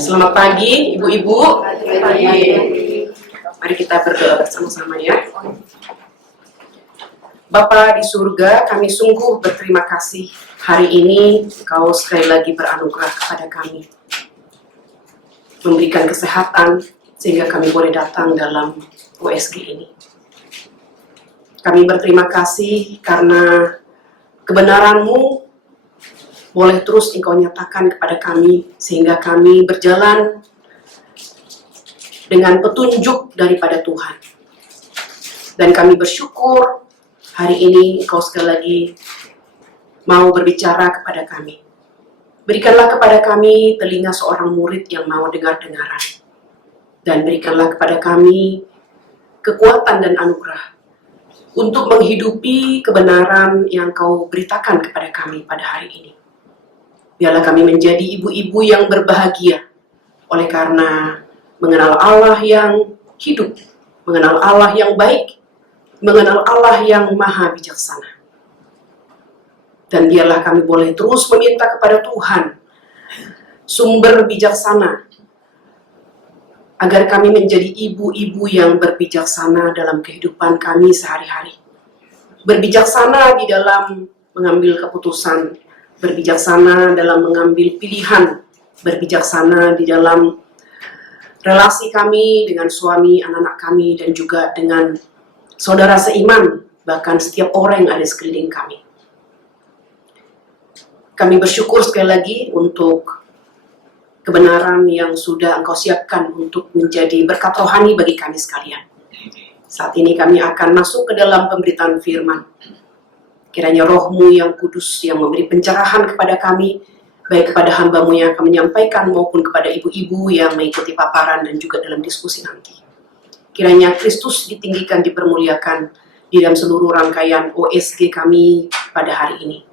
Selamat pagi, ibu-ibu. Mari kita berdoa bersama-sama ya. Bapa di surga, kami sungguh berterima kasih hari ini Engkau sekali lagi beranugerah kepada kami, memberikan kesehatan sehingga kami boleh datang dalam OSG ini. Kami berterima kasih karena kebenaran-Mu boleh terus Engkau nyatakan kepada kami sehingga kami berjalan dengan petunjuk daripada Tuhan. Dan kami bersyukur hari ini Engkau sekali lagi mau berbicara kepada kami. Berikanlah kepada kami telinga seorang murid yang mau dengar-dengaran. Dan berikanlah kepada kami kekuatan dan anugerah untuk menghidupi kebenaran yang Kau beritakan kepada kami pada hari ini. Biarlah kami menjadi ibu-ibu yang berbahagia oleh karena mengenal Allah yang hidup, mengenal Allah yang baik, mengenal Allah yang maha bijaksana. Dan biarlah kami boleh terus meminta kepada Tuhan sumber bijaksana agar kami menjadi ibu-ibu yang berbijaksana dalam kehidupan kami sehari-hari. Berbijaksana di dalam mengambil keputusan, berbijaksana dalam mengambil pilihan, berbijaksana di dalam relasi kami dengan suami, anak-anak kami, dan juga dengan saudara seiman, bahkan setiap orang yang ada di sekeliling kami. Kami bersyukur sekali lagi untuk kebenaran yang sudah Engkau siapkan untuk menjadi berkat rohani bagi kami sekalian. Saat ini kami akan masuk ke dalam pemberitaan firman. Kiranya Roh-Mu yang kudus yang memberi pencerahan kepada kami, baik kepada hamba-Mu yang akan menyampaikan maupun kepada ibu-ibu yang mengikuti paparan dan juga dalam diskusi nanti. Kiranya Kristus ditinggikan, dipermuliakan di dalam seluruh rangkaian OSG kami pada hari ini.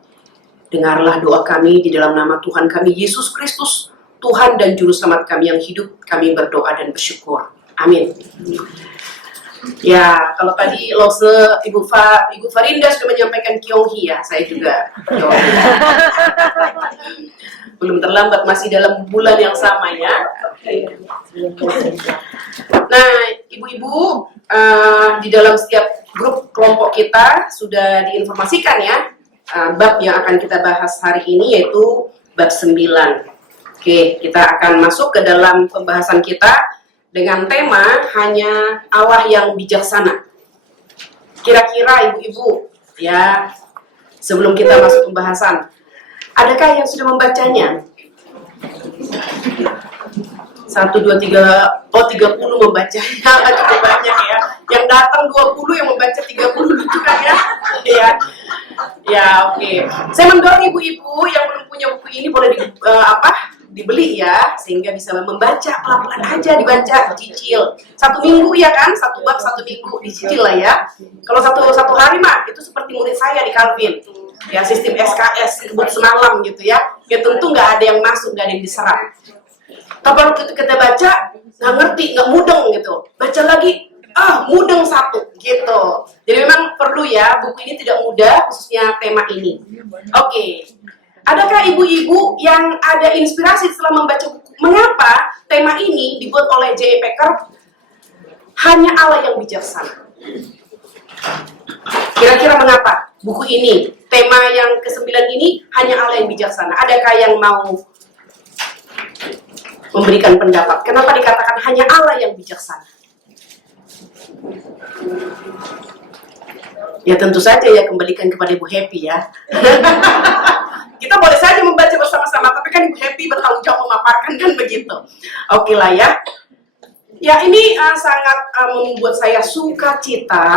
Dengarlah doa kami di dalam nama Tuhan kami Yesus Kristus, Tuhan dan Juru Selamat kami yang hidup, kami berdoa dan bersyukur. Amin. Ya, kalau tadi Lose Ibu Farinda sudah menyampaikan Kyonghi ya, saya juga Kyonghi. Belum terlambat, masih dalam bulan yang sama ya. Nah, ibu-ibu di dalam setiap grup kelompok kita sudah diinformasikan ya bab yang akan kita bahas hari ini yaitu bab 9. Oke, kita akan masuk ke dalam pembahasan kita dengan tema hanya Allah yang bijaksana. Kira-kira ibu-ibu ya, sebelum kita masuk pembahasan, adakah yang sudah membacanya? 1, 2, 3, 30 membacanya, cukup banyak ya. Yang datang 20, yang membaca 30 lucu kan ya? Ya, oke. Saya mendorong ibu-ibu yang belum punya buku ini boleh dibeli ya, sehingga bisa membaca pelan-pelan aja, dibaca, dicicil. 1 minggu ya kan, 1 bab 1 minggu dicicil lah ya. Kalau satu hari mah itu seperti murid saya di Calvin, ya sistem SKS kebut semalam gitu ya. Ya tentu nggak ada yang masuk, nggak ada yang diserap. Kalau kita baca nggak ngerti, nggak mudeng gitu, baca lagi mudeng satu gitu. Jadi memang perlu ya, buku ini tidak mudah khususnya tema ini. Oke. Adakah ibu-ibu yang ada inspirasi setelah membaca buku? Mengapa tema ini dibuat oleh J.I. Packer? Hanya Allah yang bijaksana. Kira-kira mengapa buku ini, tema yang ke-9 ini hanya Allah yang bijaksana? Adakah yang mau memberikan pendapat? Kenapa dikatakan hanya Allah yang bijaksana? Ya tentu saja ya, kembalikan kepada Ibu Happy ya. Kita boleh saja membaca bersama-sama, tapi kan Ibu Happy bertanggung jawab memaparkan kan begitu. Oke lah ya. Ya ini sangat membuat saya sukacita,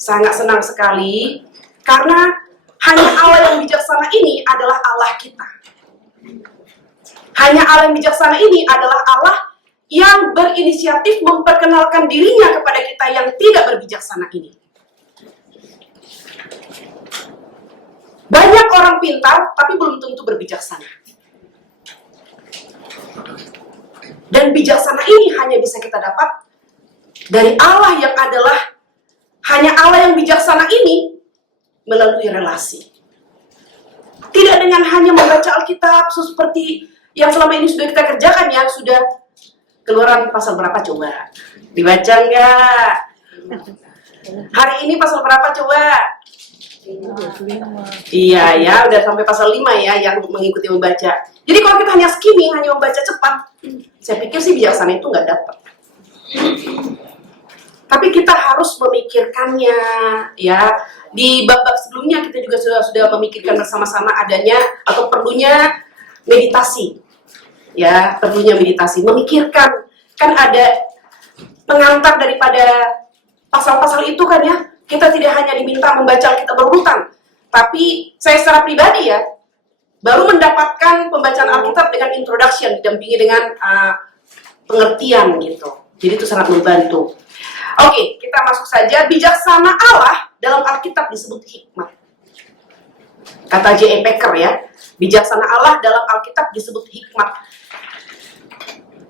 sangat senang sekali, karena hanya Allah yang bijaksana ini adalah Allah kita. Hanya Allah yang bijaksana ini adalah Allah yang berinisiatif memperkenalkan dirinya kepada kita yang tidak berbijaksana ini. Banyak orang pintar, tapi belum tentu berbijaksana. Dan bijaksana ini hanya bisa kita dapat dari Allah yang adalah hanya Allah yang bijaksana ini melalui relasi. Tidak dengan hanya membaca Alkitab seperti yang selama ini sudah kita kerjakan ya, sudah keluaran pasal berapa coba? Dibaca nggak? Hari ini pasal berapa coba? Iya ya, udah sampai pasal 5 ya yang mengikuti membaca. Jadi kalau kita hanya skimming, hanya membaca cepat, saya pikir sih bijaksana itu nggak dapat. Tapi kita harus memikirkannya ya. Di bab-bab sebelumnya kita juga sudah memikirkan bersama-sama adanya atau perlunya meditasi. Ya, perlunya meditasi, memikirkan. Kan ada pengantar daripada pasal-pasal itu kan ya. Kita tidak hanya diminta membaca Alkitab berurutan, tapi saya secara pribadi ya, baru mendapatkan pembacaan Alkitab dengan introduction, didampingi dengan pengertian gitu. Jadi itu sangat membantu. Oke, kita masuk saja. Bijaksana Allah dalam Alkitab disebut hikmat. Kata J.E. Packer ya, bijaksana Allah dalam Alkitab disebut hikmat.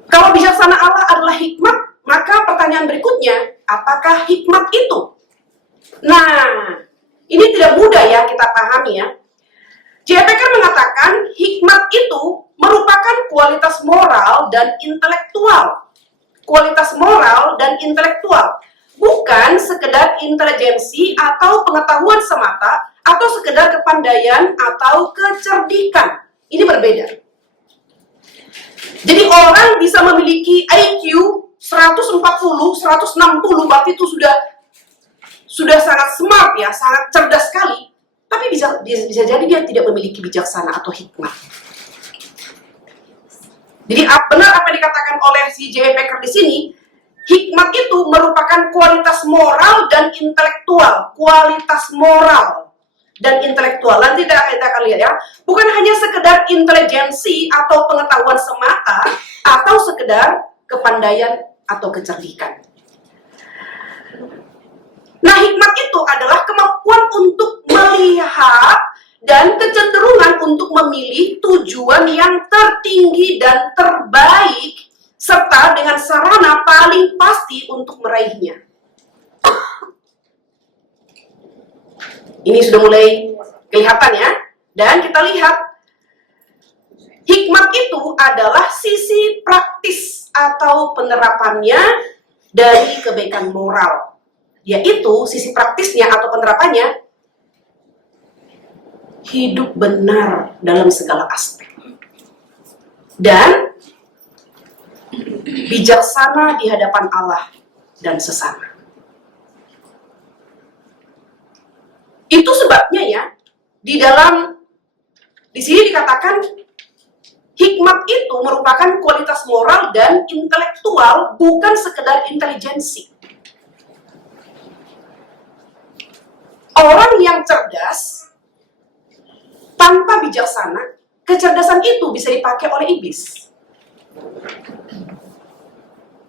Kalau bijaksana Allah adalah hikmat, maka pertanyaan berikutnya, apakah hikmat itu? Nah, ini tidak mudah ya kita pahami ya. J.E. Packer mengatakan, hikmat itu merupakan kualitas moral dan intelektual. Kualitas moral dan intelektual, bukan sekedar intelijensi atau pengetahuan semata, atau sekedar kepandaian atau kecerdikan. Ini berbeda. Jadi orang bisa memiliki IQ 140, 160, berarti itu sudah sangat smart ya, sangat cerdas sekali, tapi bisa jadi dia tidak memiliki bijaksana atau hikmat. Jadi benar apa yang dikatakan oleh si J.E. Packer di sini, hikmat itu merupakan kualitas moral dan intelektual. Kualitas moral dan intelektual. Nanti kita akan lihat ya, bukan hanya sekedar intelijensi atau pengetahuan semata, atau sekedar kepandaian atau kecerdikan. Nah, hikmat itu adalah kemampuan untuk melihat dan kecenderungan untuk memilih tujuan yang tertinggi dan terbaik, serta dengan sarana paling pasti untuk meraihnya. Ini sudah mulai kelihatan ya. Dan kita lihat, hikmat itu adalah sisi praktis atau penerapannya dari kebaikan moral. Yaitu sisi praktisnya atau penerapannya, hidup benar dalam segala aspek. Dan bijaksana di hadapan Allah dan sesama. Itu sebabnya ya, di sini dikatakan hikmat itu merupakan kualitas moral dan intelektual, bukan sekedar intelijensi. Orang yang cerdas tanpa bijaksana, kecerdasan itu bisa dipakai oleh iblis.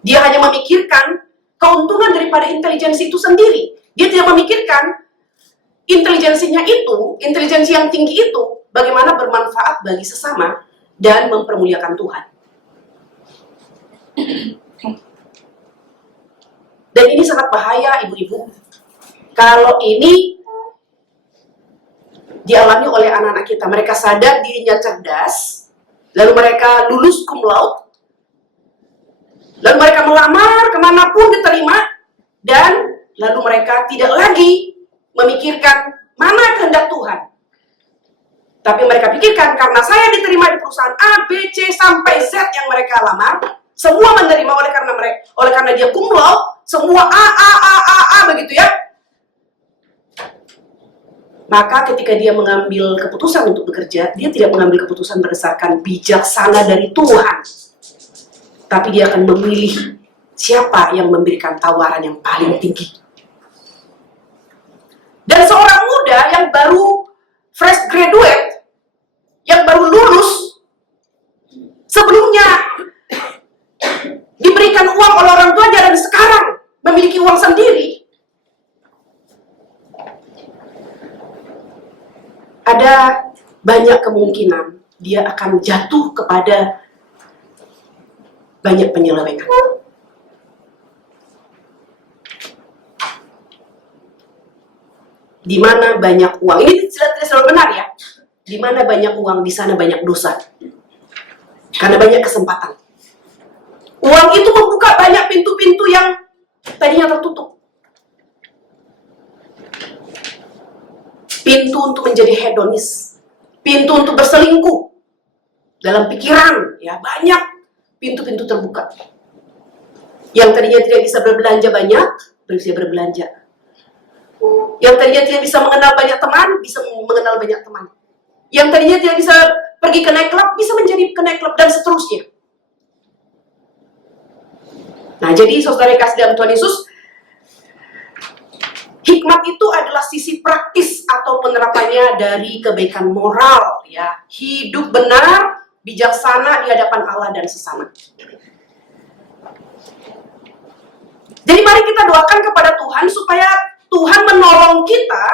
Dia hanya memikirkan keuntungan daripada intelijensi itu sendiri. Dia tidak memikirkan intelijensinya itu, intelijensi yang tinggi itu, bagaimana bermanfaat bagi sesama dan mempermuliakan Tuhan. Dan ini sangat bahaya, ibu-ibu. Kalau ini dialami oleh anak-anak kita, mereka sadar dirinya cerdas, lalu mereka lulus cum laude, lalu mereka melamar kemanapun diterima, dan lalu mereka tidak lagi memikirkan mana kehendak Tuhan. Tapi mereka pikirkan, karena saya diterima di perusahaan A, B, C, sampai Z yang mereka lamar, semua menerima oleh karena dia cum laude, semua A, begitu ya. Maka ketika dia mengambil keputusan untuk bekerja, dia tidak mengambil keputusan berdasarkan bijaksana dari Tuhan. Tapi dia akan memilih siapa yang memberikan tawaran yang paling tinggi. Dan seorang muda yang baru fresh graduate, yang baru lulus, sebelumnya diberikan uang oleh orang tuanya dan sekarang memiliki uang sendiri, ada banyak kemungkinan dia akan jatuh kepada banyak penyelewengan. Di mana banyak uang, ini tidak selalu benar ya. Di mana banyak uang, di sana banyak dosa. Karena banyak kesempatan. Uang itu membuka banyak pintu-pintu yang tadinya tertutup. Pintu untuk menjadi hedonis, pintu untuk berselingkuh dalam pikiran, ya banyak pintu-pintu terbuka. Yang tadinya tidak bisa berbelanja banyak, bisa berbelanja. Yang tadinya tidak bisa mengenal banyak teman, bisa mengenal banyak teman. Yang tadinya tidak bisa pergi ke night club, bisa menjadi ke night club, dan seterusnya. Nah, jadi saudara yang kasih dalam Tuhan Yesus, hikmat itu adalah sisi praktis atau penerapannya dari kebaikan moral, ya. Hidup benar, bijaksana di hadapan Allah dan sesama. Jadi mari kita doakan kepada Tuhan supaya Tuhan menolong kita,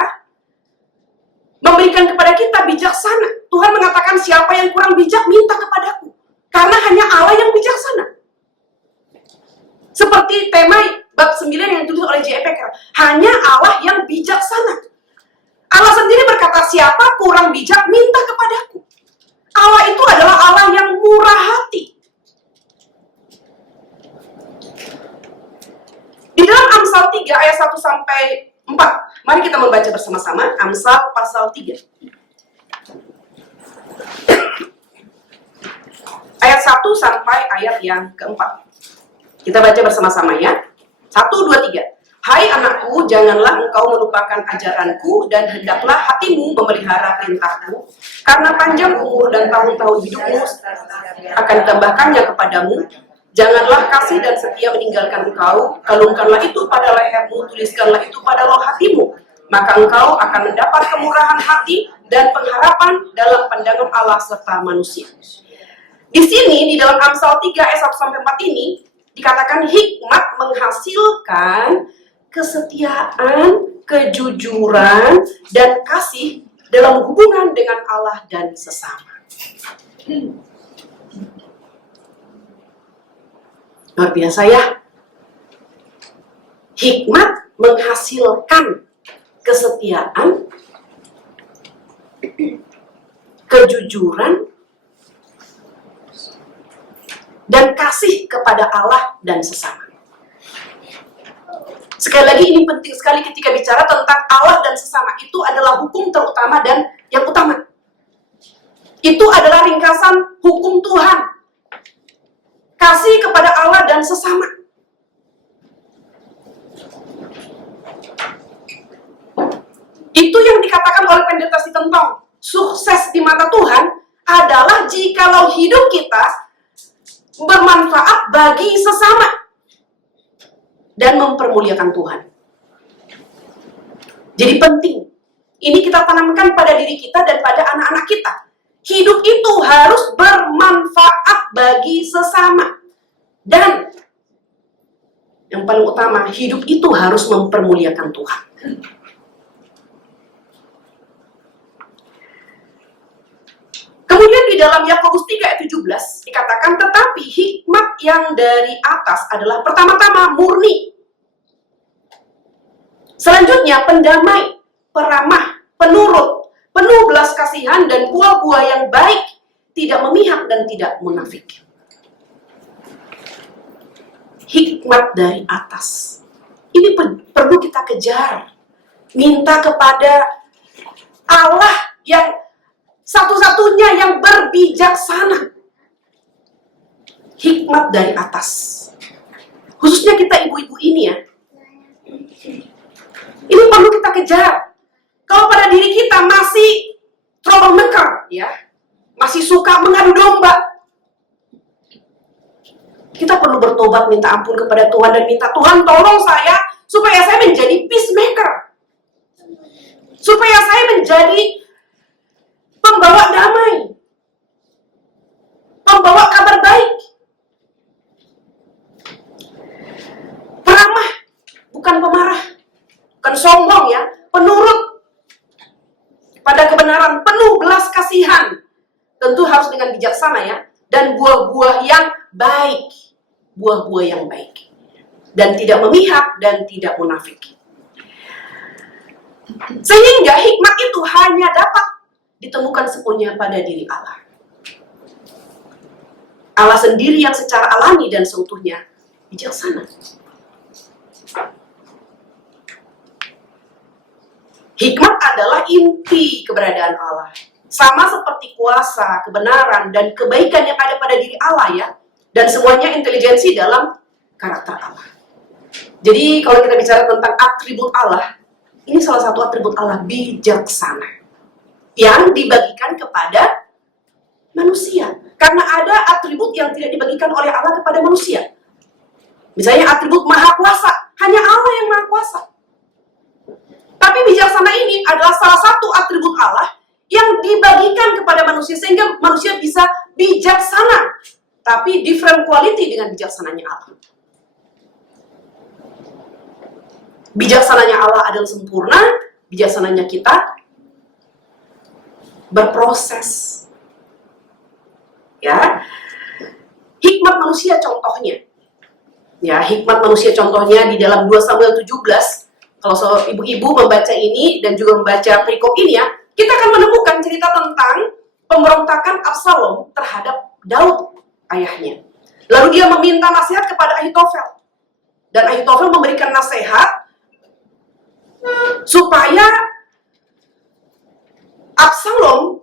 memberikan kepada kita bijaksana. Tuhan mengatakan siapa yang kurang bijak minta kepadaku, karena hanya Allah yang bijaksana. Seperti tema bab 9 yang ditulis oleh J.I. Packer, hanya Allah yang bijaksana. Allah sendiri berkata, siapa kurang bijak minta kepadaku. Allah itu adalah Allah yang murah hati. Di dalam Amsal 3 ayat 1 sampai 4, mari kita membaca bersama-sama Amsal pasal 3. Ayat 1 sampai ayat yang keempat. Kita baca bersama-sama ya. 1, 2, 3. Hai anakku, janganlah engkau melupakan ajaranku, dan hendaklah hatimu memelihara perintahku, karena panjang umur dan tahun-tahun hidupmu akan ditambahkannya kepadamu. Janganlah kasih dan setia meninggalkan engkau, kalungkanlah itu pada lehermu, tuliskanlah itu pada loh hatimu. Maka engkau akan mendapat kemurahan hati dan pengharapan dalam pandangan Allah serta manusia. Di sini, di dalam Amsal 3 ayat 1 sampai 4 ini, dikatakan hikmat menghasilkan kesetiaan, kejujuran, dan kasih dalam hubungan dengan Allah dan sesama. Luar biasa ya. Hikmat menghasilkan kesetiaan, kejujuran, dan kasih kepada Allah dan sesama. Sekali lagi ini penting sekali ketika bicara tentang Allah dan sesama. Itu adalah hukum terutama dan yang utama. Itu adalah ringkasan hukum Tuhan. Kasih kepada Allah dan sesama. Itu yang dikatakan oleh Pendeta Sitentong. Sukses di mata Tuhan adalah jikalau hidup kita bermanfaat bagi sesama dan mempermuliakan Tuhan. Jadi penting. Ini kita tanamkan pada diri kita dan pada anak-anak kita. Hidup itu harus bermanfaat bagi sesama. Dan yang paling utama, hidup itu harus mempermuliakan Tuhan. Kemudian di dalam Yakobus 3 ayat 17 dikatakan, tetapi hikmat yang dari atas adalah pertama-tama murni. Selanjutnya pendamai, peramah, penurut, penuh belas kasihan dan buah-buah yang baik, tidak memihak dan tidak munafik. Hikmat dari atas. Ini perlu kita kejar. Minta kepada Allah yang satu-satunya yang berbijaksana. Hikmat dari atas. Khususnya kita ibu-ibu ini ya. Ini perlu kita kejar. Kalau pada diri kita masih troublemaker, ya, masih suka mengadu domba, kita perlu bertobat, minta ampun kepada Tuhan dan minta Tuhan tolong saya supaya saya menjadi peacemaker, supaya saya menjadi pembawa damai, pembawa kabar baik, peramah, bukan pemarah, bukan sombong ya, penurut pada kebenaran, penuh belas kasihan, tentu harus dengan bijaksana ya, dan buah-buah yang baik, buah-buah yang baik, dan tidak memihak dan tidak munafik. Sehingga hikmat itu hanya dapat ditemukan sepenuhnya pada diri Allah. Allah sendiri yang secara alami dan seutuhnya bijaksana. Hikmat adalah inti keberadaan Allah. Sama seperti kuasa, kebenaran, dan kebaikan yang ada pada diri Allah ya. Dan semuanya intelijensi dalam karakter Allah. Jadi kalau kita bicara tentang atribut Allah, ini salah satu atribut Allah, bijaksana. Yang dibagikan kepada manusia. Karena ada atribut yang tidak dibagikan oleh Allah kepada manusia. Misalnya atribut maha kuasa, hanya Allah yang maha kuasa. Tapi bijaksana ini adalah salah satu atribut Allah yang dibagikan kepada manusia sehingga manusia bisa bijaksana. Tapi different quality dengan bijaksananya Allah. Bijaksananya Allah adalah sempurna, bijaksananya kita berproses. Ya. Hikmat manusia contohnya. Ya, hikmat manusia contohnya di dalam 2 Samuel 17. Kalau ibu-ibu membaca ini dan juga membaca perikop ini ya, kita akan menemukan cerita tentang pemberontakan Absalom terhadap Daud, ayahnya. Lalu dia meminta nasihat kepada Ahitofel. Dan Ahitofel memberikan nasihat supaya Absalom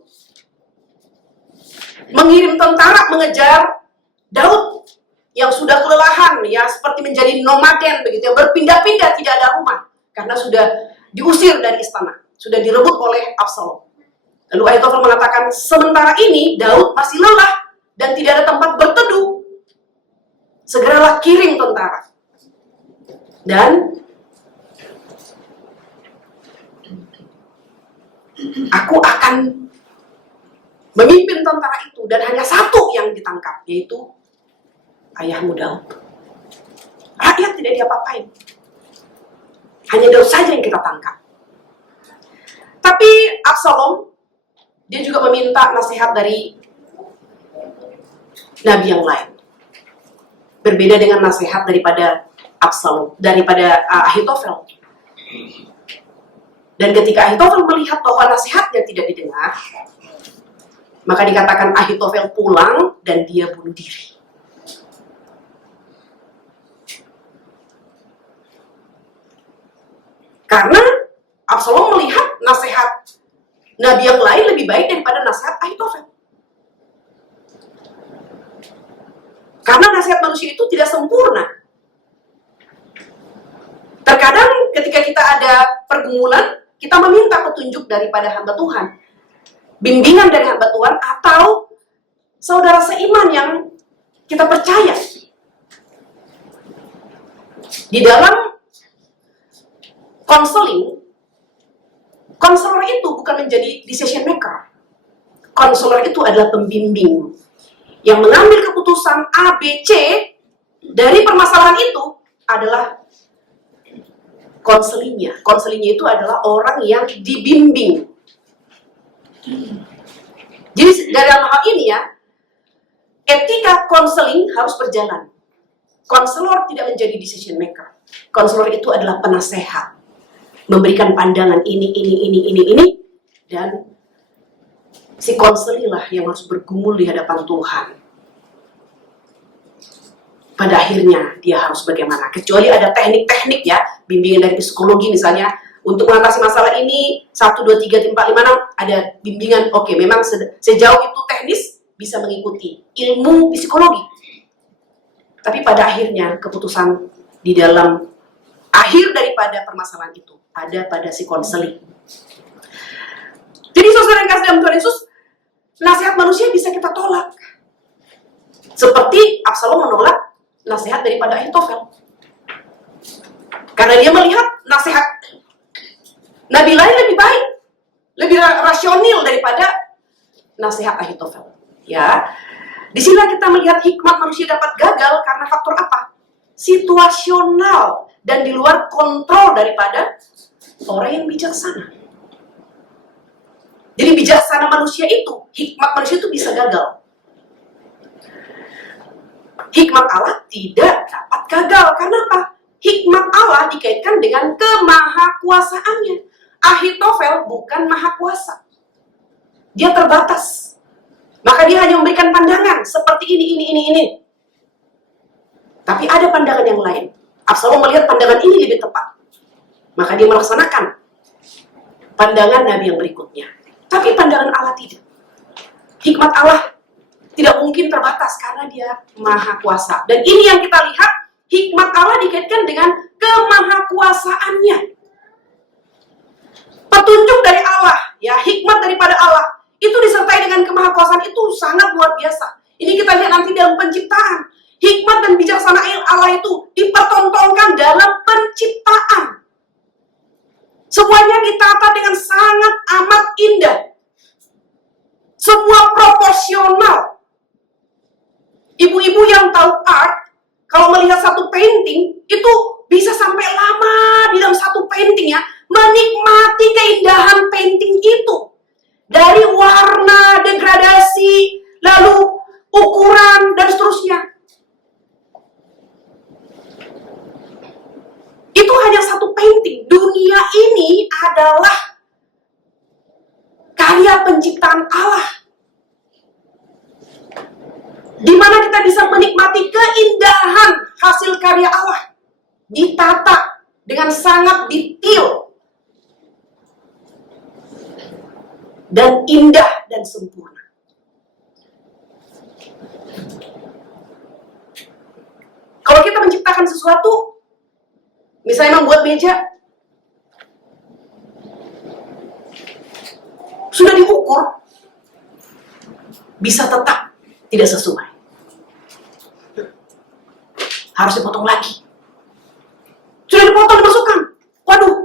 mengirim tentara mengejar Daud yang sudah kelelahan ya, seperti menjadi nomaden begitu ya, berpindah-pindah, tidak ada rumah. Karena sudah diusir dari istana, sudah direbut oleh Absalom. Lalu Ahitofel mengatakan, sementara ini Daud masih lelah dan tidak ada tempat berteduh. Segeralah kirim tentara. Dan aku akan memimpin tentara itu, dan hanya satu yang ditangkap, yaitu ayahmu Daud. Rakyat tidak diapa-apain. Hanya Daud saja yang kita tangkap. Tapi Absalom, dia juga meminta nasihat dari nabi yang lain. Berbeda dengan nasihat daripada Absalom, daripada Ahitofel. Dan ketika Ahitofel melihat bahwa nasihatnya tidak didengar, maka dikatakan Ahitofel pulang dan dia bunuh diri. Karena Absalom melihat nasihat nabi yang lain lebih baik daripada nasihat Ahitofel. Karena nasihat manusia itu tidak sempurna. Terkadang ketika kita ada pergumulan, kita meminta petunjuk daripada hamba Tuhan. Bimbingan dari hamba Tuhan atau saudara seiman yang kita percaya. Di dalam konselor itu bukan menjadi decision maker. Konselor itu adalah pembimbing yang mengambil keputusan A, B, C dari permasalahan itu adalah konselingnya. Konselingnya itu adalah orang yang dibimbing. Jadi dalam hal ini ya, etika konseling harus berjalan. Konselor tidak menjadi decision maker. Konselor itu adalah penasehat. Memberikan pandangan ini, dan si konselilah yang harus bergumul di hadapan Tuhan. Pada akhirnya dia harus bagaimana? Kecuali ada teknik-teknik ya, bimbingan dari psikologi misalnya, untuk mengatasi masalah ini 1, 2, 3, 4, 5, 6 ada bimbingan. Oke, memang sejauh itu teknis bisa mengikuti ilmu psikologi. Tapi pada akhirnya keputusan di dalam akhir daripada permasalahan itu ada pada si konseling. Jadi saudara yang kasih dalam Tuhan Yesus, nasihat manusia bisa kita tolak. Seperti Absalom menolak nasihat daripada Ahitofel. Karena dia melihat nasihat nabi lain lebih baik, lebih rasional daripada nasihat Ahitofel. Ya, di sini kita melihat hikmat manusia dapat gagal karena faktor apa? Situasional dan di luar kontrol daripada orang yang bijaksana. Jadi bijaksana manusia itu, hikmat manusia itu bisa gagal. Hikmat Allah tidak dapat gagal. Karena apa? Hikmat Allah dikaitkan dengan kemahakuasaannya. Ahitofel bukan maha kuasa. Dia terbatas. Maka dia hanya memberikan pandangan seperti ini. Tapi ada pandangan yang lain. Absalom melihat pandangan ini lebih tepat. Maka dia melaksanakan pandangan Nabi yang berikutnya. Tapi pandangan Allah tidak. Hikmat Allah tidak mungkin terbatas karena dia maha kuasa. Dan ini yang kita lihat, hikmat Allah dikaitkan dengan kemahakuasaannya. Petunjuk dari Allah, ya, hikmat daripada Allah, itu disertai dengan kemahakuasaan, itu sangat luar biasa. Ini kita lihat nanti dalam penciptaan. Hikmat dan bijaksana Allah itu dipertontonkan dalam penciptaan. Semuanya ditata dengan sangat amat indah. Semua proporsional. Ibu-ibu yang tahu art, kalau melihat satu painting, itu bisa sampai lama di dalam satu painting, ya, menikmati keindahan painting itu. Dari warna, degradasi, lalu ukuran, dan seterusnya. Itu hanya satu painting. Dunia ini adalah karya penciptaan Allah, di mana kita bisa menikmati keindahan hasil karya Allah, ditata dengan sangat detail dan indah dan sempurna. Kalau kita menciptakan sesuatu, misalnya membuat meja, sudah diukur, bisa tetap tidak sesuai. Harus dipotong lagi. Sudah dipotong, dimasukkan. Waduh,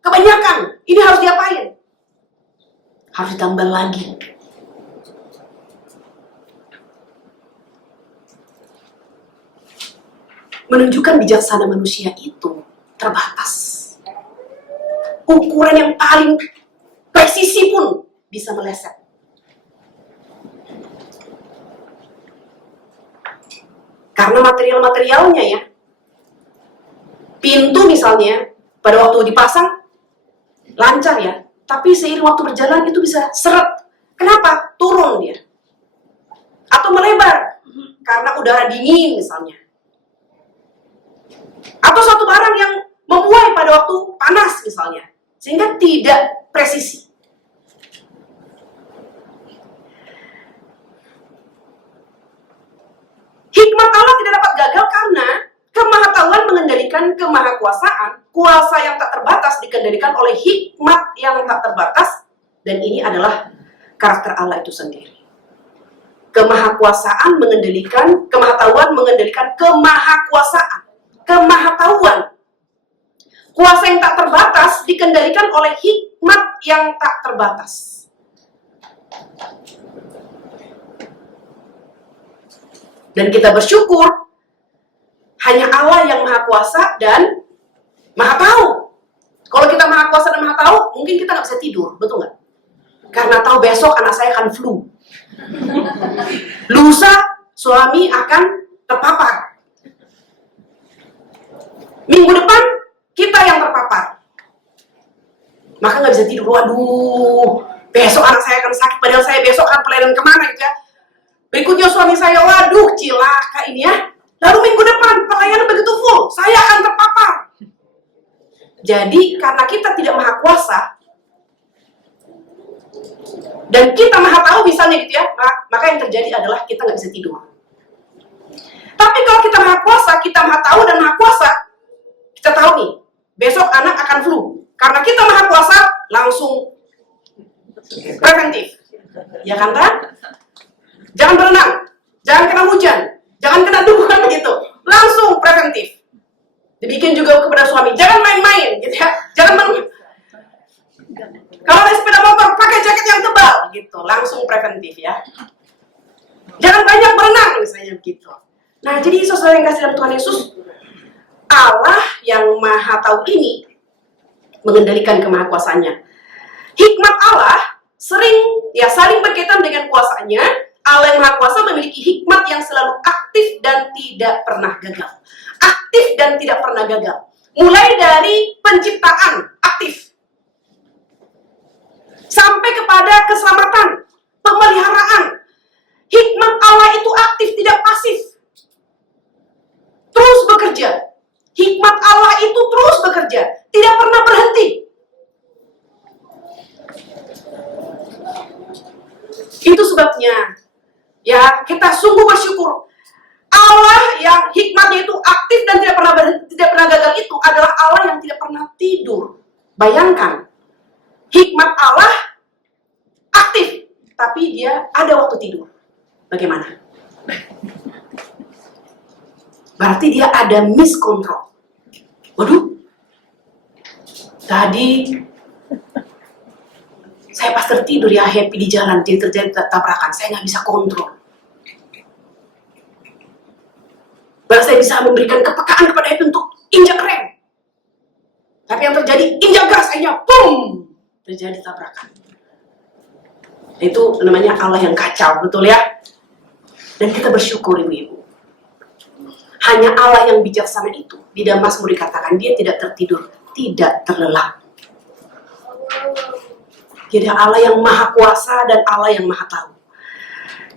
kebanyakan. Ini harus diapain? Harus ditambah lagi. Menunjukkan bijaksana manusia itu terbatas. Ukuran yang paling presisi pun bisa meleset. Karena material-materialnya, ya. Pintu misalnya, pada waktu dipasang, lancar, ya. Tapi seiring waktu berjalan itu bisa seret. Kenapa? Turun dia. Atau melebar. Karena udara dingin misalnya. Atau satu barang yang membuai pada waktu panas misalnya, sehingga tidak presisi. Hikmat Allah tidak dapat gagal karena kemahatauan mengendalikan kemahakuasaan. Kuasa yang tak terbatas dikendalikan oleh hikmat yang tak terbatas, dan ini adalah karakter Allah itu sendiri. Kemahakuasaan mengendalikan, kemahatauan mengendalikan kemahakuasaan. Kemahatauan, kuasa yang tak terbatas dikendalikan oleh hikmat yang tak terbatas. Dan kita bersyukur hanya Allah yang maha kuasa dan maha tahu. Kalau kita maha kuasa dan maha tahu, mungkin kita nggak bisa tidur, betul nggak? Karena tahu besok anak saya akan flu. Lusa suami akan terpapar. Minggu depan kita yang terpapar. Maka nggak bisa tidur. Waduh, besok anak saya akan sakit, padahal saya besok akan pelayanan kemana gitu, ya. Berikutnya suami saya, waduh cilaka ini, ya. Lalu minggu depan pelayanan begitu full, saya akan terpapar. Jadi karena kita tidak maha kuasa dan kita maha tahu misalnya gitu, ya, maka yang terjadi adalah kita nggak bisa tidur. Tapi kalau kita maha kuasa, kita maha tahu dan maha kuasa, kita tahu nih, besok anak akan flu. Karena kita maha kuasa, langsung preventif. Ya kan, Tan? Jangan berenang, jangan kena hujan, jangan kena debu, kan begitu. Langsung preventif. Dibikin juga kepada suami, jangan main-main, gitu, ya. Jangan kalau naik sepeda motor, pakai jaket yang tebal, gitu. Langsung preventif, ya. Jangan banyak berenang, misalnya begitu. Nah, jadi saudara yang kasih dalam Tuhan Yesus, Allah yang maha tahu ini mengendalikan kemahakuasaannya. Hikmat Allah saling berkaitan dengan kuasanya. Allah yang maha kuasa memiliki hikmat yang selalu aktif dan tidak pernah gagal. Aktif dan tidak pernah gagal. Mulai dari penciptaan, aktif. Sampai kepada keselamatan, pemeliharaan, Hikmat Allah itu aktif, tidak pasif. Terus bekerja. Hikmat Allah itu terus bekerja, tidak pernah berhenti. Itu sebabnya, ya, kita sungguh bersyukur. Allah yang hikmatnya itu aktif dan tidak pernah berhenti, tidak pernah gagal, itu adalah Allah yang tidak pernah tidur. Bayangkan, hikmat Allah aktif, tapi dia ada waktu tidur. Bagaimana? Berarti dia ada miskontrol. Waduh, tadi saya pas tertidur ya, happy di jalan, jadi terjadi tabrakan, saya nggak bisa kontrol. Baru saya bisa memberikan kepekaan kepada itu untuk injak rem. Tapi yang terjadi, injak gas, akhirnya boom, terjadi tabrakan. Itu namanya Allah yang kacau, betul ya? Dan kita bersyukur, ibu-ibu. Hanya Allah yang bijaksana itu. Di dalam Mazmur dikatakan, dia tidak tertidur, tidak terlelap. Dia adalah Allah yang maha kuasa dan Allah yang maha tahu.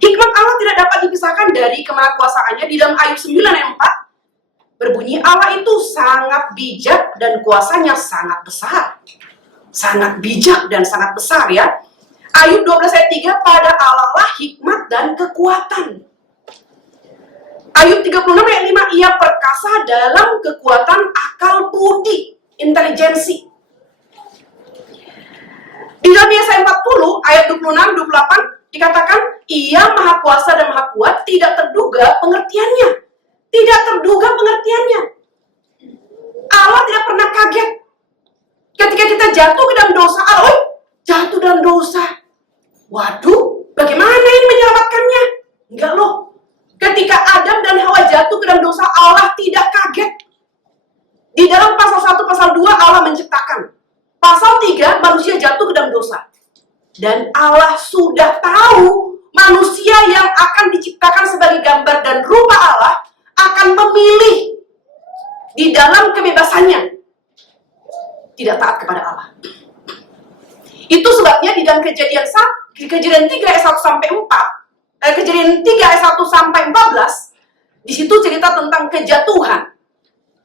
Hikmat Allah tidak dapat dipisahkan dari kemahakuasaannya. Di dalam Ayub 9 ayat 4 berbunyi, Allah itu sangat bijak dan kuasanya sangat besar. Sangat bijak dan sangat besar, ya. Ayub 12 ayat 3, pada Allah lah hikmat dan kekuatan. Ayub 36 ayat 5, ia perkasa dalam kekuatan akal budi, intelijensi. Di dalam Yesaya 40 ayat 26-28 dikatakan, ia maha kuasa dan maha kuat, tidak terduga pengertiannya. Tidak terduga pengertiannya. Allah tidak pernah kaget. Ketika kita jatuh ke dalam dosa, Allah jatuh dalam dosa. Waduh, bagaimana ini menyelamatkannya? Enggak loh. Ketika Adam dan Hawa jatuh ke dalam dosa, Allah tidak kaget. Di dalam pasal 1, pasal 2 Allah menciptakan. Pasal 3, manusia jatuh ke dalam dosa. Dan Allah sudah tahu manusia yang akan diciptakan sebagai gambar dan rupa Allah akan memilih di dalam kebebasannya tidak taat kepada Allah. Itu sebabnya di dalam kejadian 3 ayat 1 sampai 4, kejadian 3 ayat 1 sampai 14, di situ cerita tentang kejatuhan.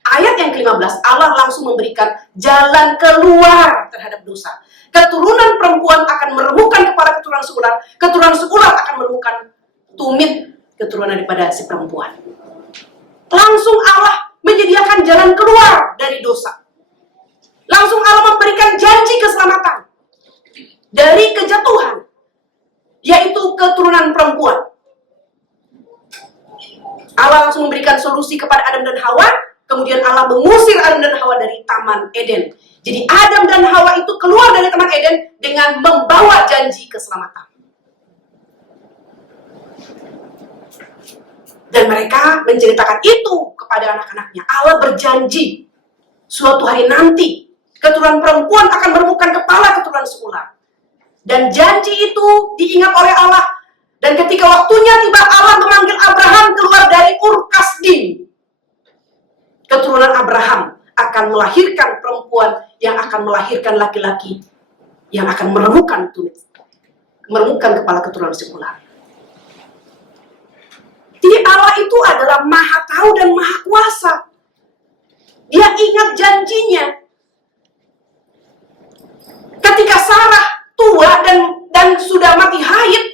Ayat yang ke-15, Allah langsung memberikan jalan keluar terhadap dosa. Keturunan perempuan akan meremukkan kepala keturunan seular akan meremukkan tumit keturunan daripada si perempuan. Langsung Allah menyediakan jalan keluar dari dosa. Langsung Allah memberikan janji keselamatan dari kejatuhan, yaitu keturunan perempuan. Allah langsung memberikan solusi kepada Adam dan Hawa. Kemudian Allah mengusir Adam dan Hawa dari Taman Eden. Jadi Adam dan Hawa itu keluar dari Taman Eden dengan membawa janji keselamatan. Dan mereka menceritakan itu kepada anak-anaknya. Allah berjanji suatu hari nanti keturunan perempuan akan meremukkan kepala keturunan seular. Dan janji itu diingat oleh Allah. Dan ketika waktunya tiba, Allah memanggil Abraham keluar dari Ur Kasdim. Keturunan Abraham akan melahirkan perempuan yang akan melahirkan laki-laki yang akan meremukkan kepala keturunan seular. Jadi Allah itu adalah maha tahu dan maha kuasa. Dia ingat janjinya. Ketika Sarah tua dan sudah mati haid,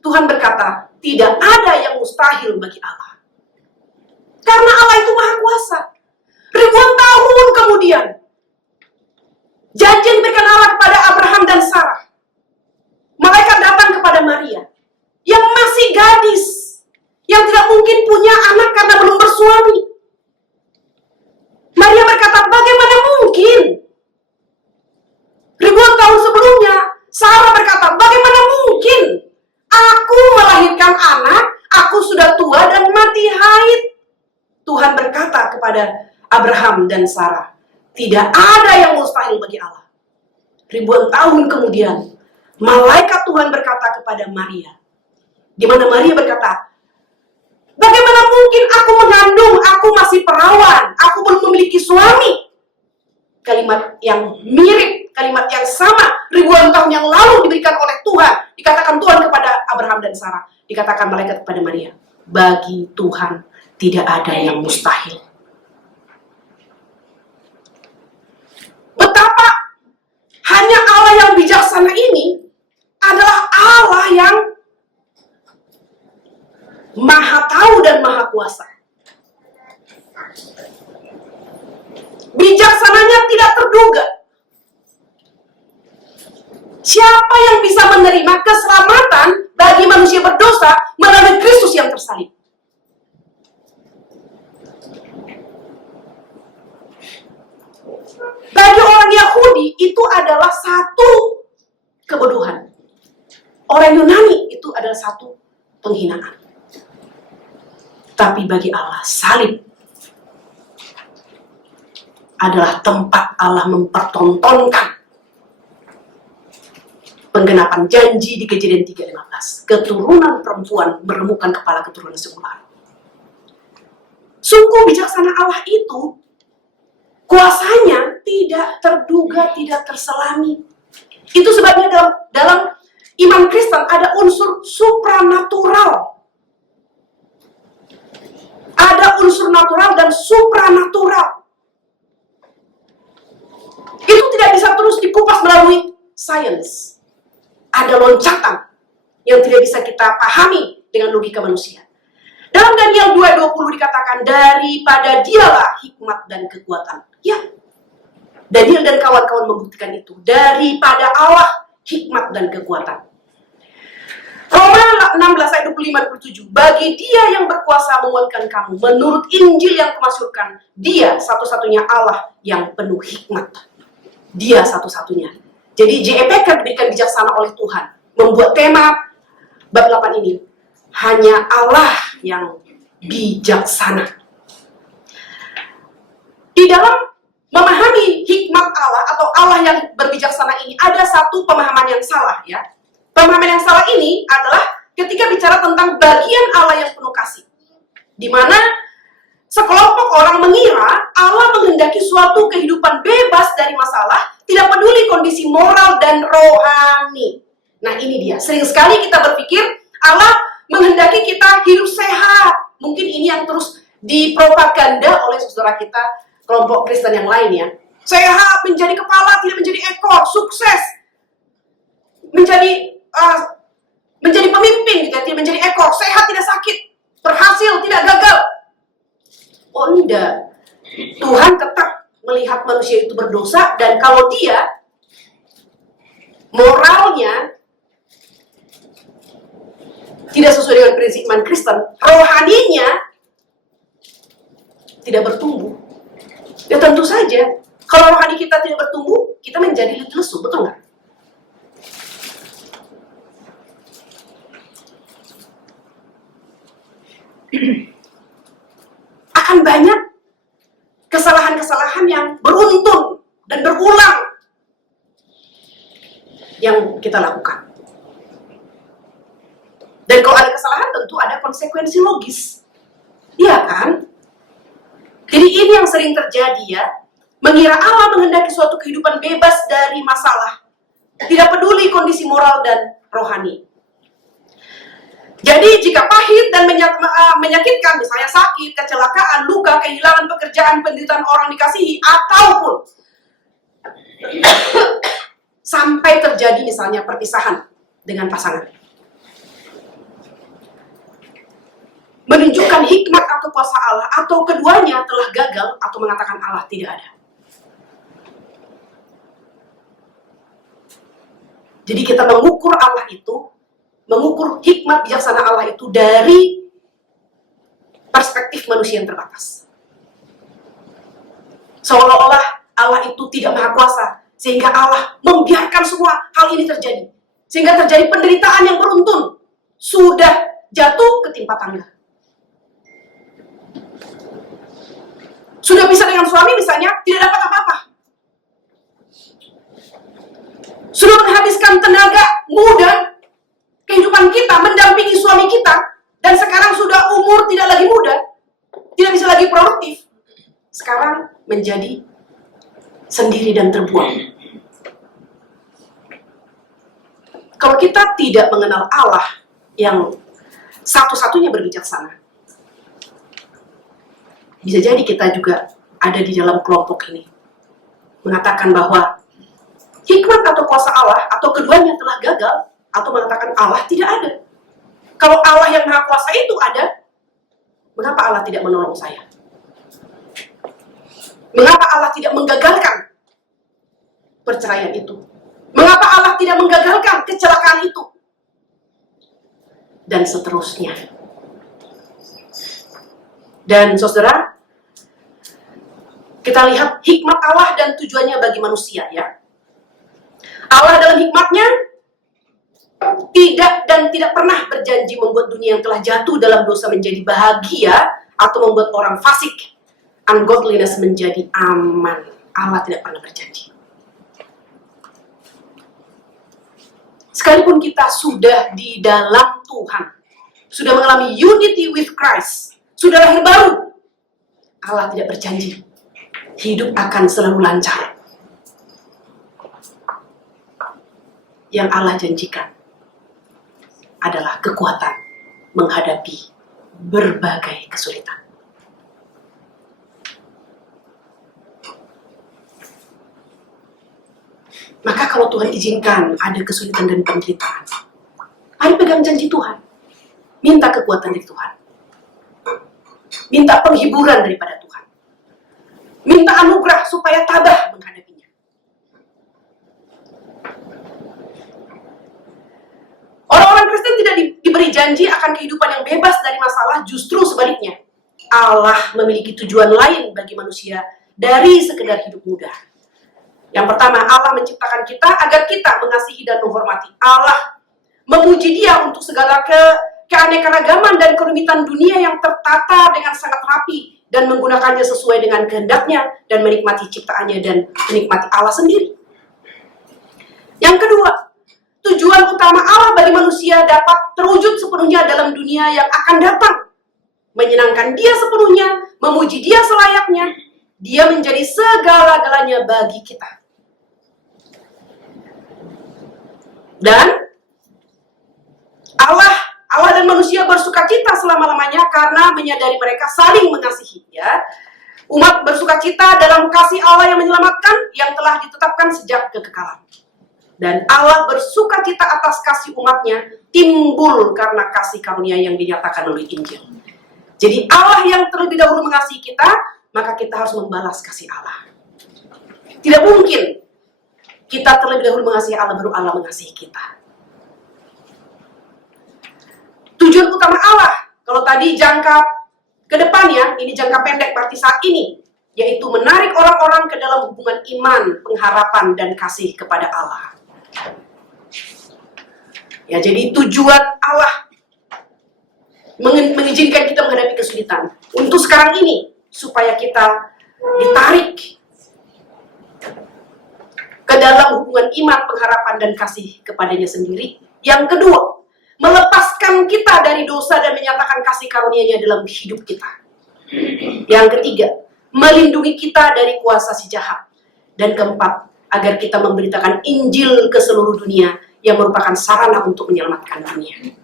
Tuhan berkata, tidak ada yang mustahil bagi Allah. Karena Allah itu maha kuasa. Ribuan tahun kemudian, janji yang diberikan Allah kepada Abraham dan Sarah. Malaikat datang kepada Maria, yang masih gadis, yang tidak mungkin punya anak karena belum bersuami. Maria berkata, bagaimana mungkin? Ribuan tahun sebelumnya, Sarah berkata, bagaimana mungkin? Aku melahirkan anak, aku sudah tua dan mati haid. Tuhan berkata kepada Abraham dan Sarah, tidak ada yang mustahil bagi Allah. Ribuan tahun kemudian, malaikat Tuhan berkata kepada Maria, di mana Maria berkata, bagaimana mungkin aku mengandung, aku masih perawan, aku belum memiliki suami. Kalimat yang mirip kalimat yang sama ribuan tahun yang lalu diberikan oleh Tuhan. Dikatakan Tuhan kepada Abraham dan Sarah. Dikatakan malaikat kepada Maria. Bagi Tuhan tidak ada yang mustahil. Betapa hanya Allah yang bijaksana ini adalah Allah yang Maha tahu dan Maha kuasa. Bijaksananya tidak terduga. Siapa yang bisa menerima keselamatan bagi manusia berdosa melalui Kristus yang tersalib? Bagi orang Yahudi itu adalah satu kebodohan. Orang Yunani itu adalah satu penghinaan. Tapi bagi Allah, salib adalah tempat Allah mempertontonkan penggenapan janji di Kejadian 3:15. Keturunan perempuan meremukan kepala keturunan seular. Sungguh bijaksana Allah itu, kuasanya tidak terduga, tidak terselami. Itu sebabnya dalam iman Kristen ada unsur supranatural. Ada unsur natural dan supranatural. Itu tidak bisa terus dikupas melalui sains. Ada loncatan yang tidak bisa kita pahami dengan logika manusia. Dalam Daniel 2:20 dikatakan, daripada dialah hikmat dan kekuatan. Ya, Daniel dan kawan-kawan membuktikan itu. Daripada Allah, hikmat dan kekuatan. Roma 16 ayat 25-27. Bagi dia yang berkuasa menguatkan kamu, menurut Injil yang kemasyurkan, dia satu-satunya Allah yang penuh hikmat. Dia satu-satunya. Jadi J.E. Packer diberikan bijaksana oleh Tuhan. Membuat tema bab 8 ini. Hanya Allah yang bijaksana. Di dalam memahami hikmat Allah atau Allah yang berbijaksana ini, ada satu pemahaman yang salah ya. Pemahaman yang salah ini adalah ketika bicara tentang bagian Allah yang penuh kasih. Di mana sekelompok orang mengira Allah menghendaki suatu kehidupan bebas dari masalah, tidak peduli kondisi moral dan rohani. Nah ini dia, sering sekali kita berpikir Allah menghendaki kita hidup sehat. Mungkin ini yang terus dipropaganda oleh saudara kita, kelompok Kristen yang lain ya. Sehat, menjadi kepala, tidak menjadi ekor, sukses. Menjadi pemimpin, tidak menjadi ekor, sehat, tidak sakit, berhasil, tidak gagal. Oh enggak, Tuhan tetap melihat manusia itu berdosa, dan kalau dia moralnya tidak sesuai dengan prinsip iman Kristen, rohaninya tidak bertumbuh. Ya tentu saja, kalau rohani kita tidak bertumbuh, kita menjadi lesu, betul nggak? Akan banyak kesalahan-kesalahan yang beruntun dan berulang yang kita lakukan. Dan kalau ada kesalahan tentu ada konsekuensi logis. Iya kan? Jadi ini yang sering terjadi ya. Mengira Allah menghendaki suatu kehidupan bebas dari masalah. Tidak peduli kondisi moral dan rohani. Jadi jika pahit dan menyakitkan, misalnya sakit, kecelakaan, luka, kehilangan pekerjaan, penderitaan orang dikasihi, ataupun sampai terjadi misalnya perpisahan dengan pasangan, menunjukkan hikmat atau kuasa Allah, atau keduanya telah gagal, atau mengatakan Allah tidak ada. Jadi kita mengukur Allah itu, mengukur hikmat bijaksana Allah itu dari perspektif manusia yang terbatas. Seolah-olah Allah itu tidak maha kuasa, sehingga Allah membiarkan semua hal ini terjadi. Sehingga terjadi penderitaan yang beruntun. Sudah jatuh ketimpa tangga. Sudah bisa dengan suami misalnya, tidak dapat apa-apa. Sudah menghabiskan tenaga, muda, kehidupan kita, mendampingi suami kita, dan sekarang sudah umur tidak lagi muda, tidak bisa lagi produktif. Sekarang menjadi sendiri dan terbuang. Kalau kita tidak mengenal Allah yang satu-satunya berbijaksana, bisa jadi kita juga ada di dalam kelompok ini, mengatakan bahwa hikmat atau kuasa Allah atau keduanya telah gagal, atau mengatakan Allah tidak ada. Kalau Allah yang Maha Kuasa itu ada, mengapa Allah tidak menolong saya? Mengapa Allah tidak menggagalkan perceraian itu? Mengapa Allah tidak menggagalkan kecelakaan itu? Dan seterusnya. Dan saudara, kita lihat hikmat Allah dan tujuannya bagi manusia, ya. Allah dalam hikmatnya tidak pernah berjanji membuat dunia yang telah jatuh dalam dosa menjadi bahagia atau membuat orang fasik, ungodliness menjadi aman. Allah tidak pernah berjanji. Sekalipun kita sudah di dalam Tuhan, sudah mengalami unity with Christ, sudah lahir baru, Allah tidak berjanji hidup akan selalu lancar. Yang Allah janjikan adalah kekuatan menghadapi berbagai kesulitan. Maka kalau Tuhan izinkan ada kesulitan dan penderitaan, mari pegang janji Tuhan. Minta kekuatan dari Tuhan. Minta penghiburan daripada Tuhan. Minta anugerah supaya tabah menghadapinya. Orang-orang Kristen tidak diberi janji akan kehidupan yang bebas dari masalah, justru sebaliknya. Allah memiliki tujuan lain bagi manusia dari sekedar hidup mudah. Yang pertama, Allah menciptakan kita agar kita mengasihi dan menghormati. Allah memuji Dia untuk segala keanekaragaman dan kerumitan dunia yang tertata dengan sangat rapi dan menggunakannya sesuai dengan kehendaknya dan menikmati ciptaannya dan menikmati Allah sendiri. Yang kedua, tujuan utama Allah bagi manusia dapat terwujud sepenuhnya dalam dunia yang akan datang. Menyenangkan Dia sepenuhnya, memuji Dia selayaknya, Dia menjadi segala-galanya bagi kita. Dan Allah dan manusia bersukacita selama-lamanya karena menyadari mereka saling mengasihi, ya. Umat bersukacita dalam kasih Allah yang menyelamatkan, yang telah ditetapkan sejak kekekalan. Dan Allah bersukacita atas kasih umatnya timbul karena kasih karunia yang dinyatakan melalui Injil. Jadi Allah yang terlebih dahulu mengasihi kita, maka kita harus membalas kasih Allah. Tidak mungkin kita terlebih dahulu mengasihi Allah, baru Allah mengasihi kita. Tujuan utama Allah, kalau tadi jangka ke depannya, ini jangka pendek berarti saat ini, yaitu menarik orang-orang ke dalam hubungan iman, pengharapan, dan kasih kepada Allah. Ya, jadi tujuan Allah mengizinkan kita menghadapi kesulitan untuk sekarang ini, supaya kita ditarik ke dalam hubungan iman, pengharapan, dan kasih kepadanya sendiri. Yang kedua, melepaskan kita dari dosa dan menyatakan kasih karunia-Nya dalam hidup kita. Yang ketiga, melindungi kita dari kuasa si jahat. Dan keempat, agar kita memberitakan Injil ke seluruh dunia yang merupakan sarana untuk menyelamatkan dunia.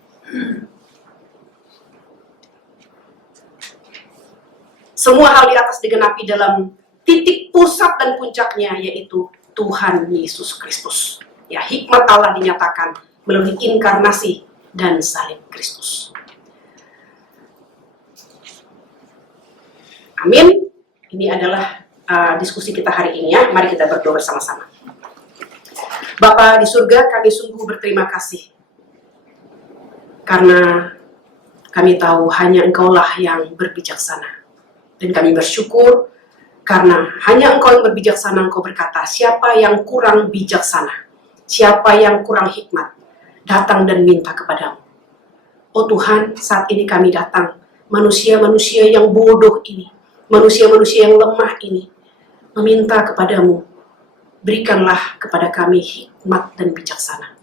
Semua hal di atas digenapi dalam titik pusat dan puncaknya, yaitu Tuhan Yesus Kristus. Ya, hikmat Allah dinyatakan melalui inkarnasi dan salib Kristus. Amin. Ini adalah diskusi kita hari ini, ya. Mari kita berdoa bersama-sama. Bapa di surga, kami sungguh berterima kasih karena kami tahu hanya Engkaulah yang berbijaksana. Dan kami bersyukur karena hanya Engkau yang berbijaksana. Engkau berkata, siapa yang kurang bijaksana, siapa yang kurang hikmat, datang dan minta kepadamu. Oh Tuhan, saat ini kami datang, manusia-manusia yang bodoh ini, manusia-manusia yang lemah ini, meminta kepadamu, berikanlah kepada kami hikmat dan bijaksana.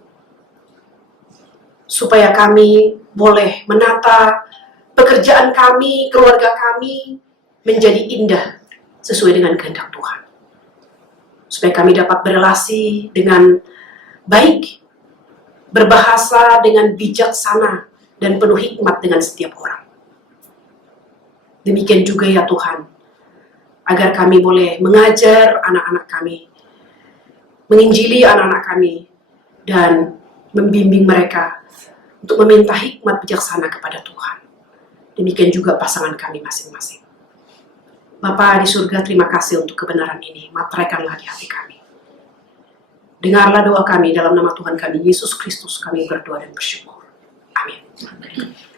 Supaya kami boleh menata pekerjaan kami, keluarga kami, menjadi indah sesuai dengan kehendak Tuhan. Supaya kami dapat berelasi dengan baik berbahasa dengan bijaksana dan penuh hikmat dengan setiap orang. Demikian juga ya Tuhan, agar kami boleh mengajar anak-anak kami, menginjili anak-anak kami, dan membimbing mereka untuk meminta hikmat bijaksana kepada Tuhan. Demikian juga pasangan kami masing-masing. Bapa di surga, terima kasih untuk kebenaran ini. Materaikanlah di hati kami. Dengarlah doa kami dalam nama Tuhan kami, Yesus Kristus, kami berdoa dan bersyukur. Amin.